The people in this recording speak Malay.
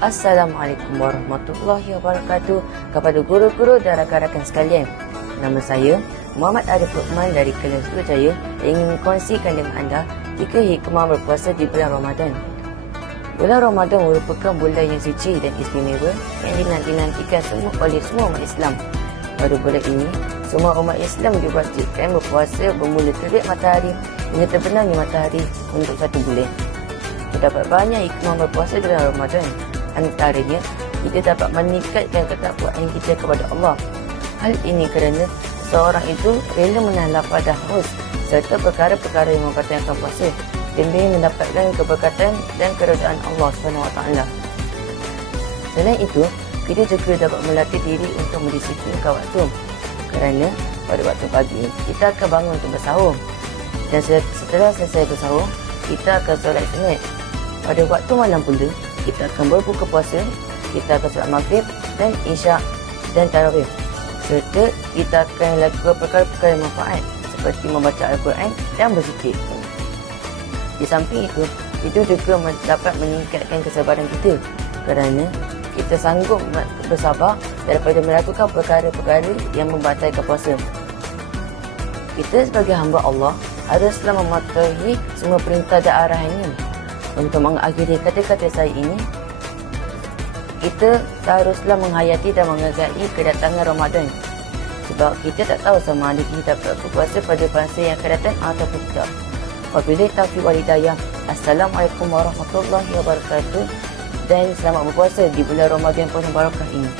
Assalamualaikum warahmatullahi wabarakatuh kepada guru-guru dan rakan-rakan sekalian. Nama saya Muhammad Arif Luqman dari Kelas Jaya yang ingin kongsikan dengan anda 3 hikmah berpuasa di bulan Ramadan. Bulan Ramadan merupakan bulan yang suci dan istimewa yang dinanti-nantikan oleh semua umat Islam. Pada bulan ini, semua umat Islam diwajibkan berpuasa bermula terbit matahari hingga terbenamnya matahari untuk 1 bulan. Terdapat banyak hikmah berpuasa dalam Ramadan. Antaranya, kita dapat meningkatkan ketakwaan kita kepada Allah. Hal ini kerana seorang itu rela menahan lapar dan haus serta perkara-perkara yang membatalkan puasa demi mendapatkan keberkatan dan keredaan Allah SWT. Selain itu, kita juga dapat melatih diri untuk mendisiplinkan waktu. Kerana pada waktu pagi, kita akan bangun untuk bersahur. Dan setelah selesai bersahur, kita akan solat sunat. Pada waktu malam pula, kita akan berbuka puasa, kita akan solat maghrib dan isyak dan tarawih. Serta kita akan lakukan perkara-perkara yang manfaat seperti membaca Al-Quran dan berzikir. Di samping itu, juga dapat meningkatkan kesabaran kita kerana kita sanggup bersabar daripada melakukan perkara-perkara yang membatalkan puasa. Kita sebagai hamba Allah haruslah mematuhi semua perintah dan arahannya. Untuk mengakhiri kata-kata saya ini, kita seharuslah menghayati dan menghargai kedatangan Ramadan. Sebab kita tak tahu sama ada kita dapat berpuasa pada masa yang akan datang ataupun tidak. Wabillahi taufiq wal hidayah. Assalamualaikum warahmatullahi wabarakatuh. Dan selamat berpuasa di bulan Ramadan penuh barakah ini.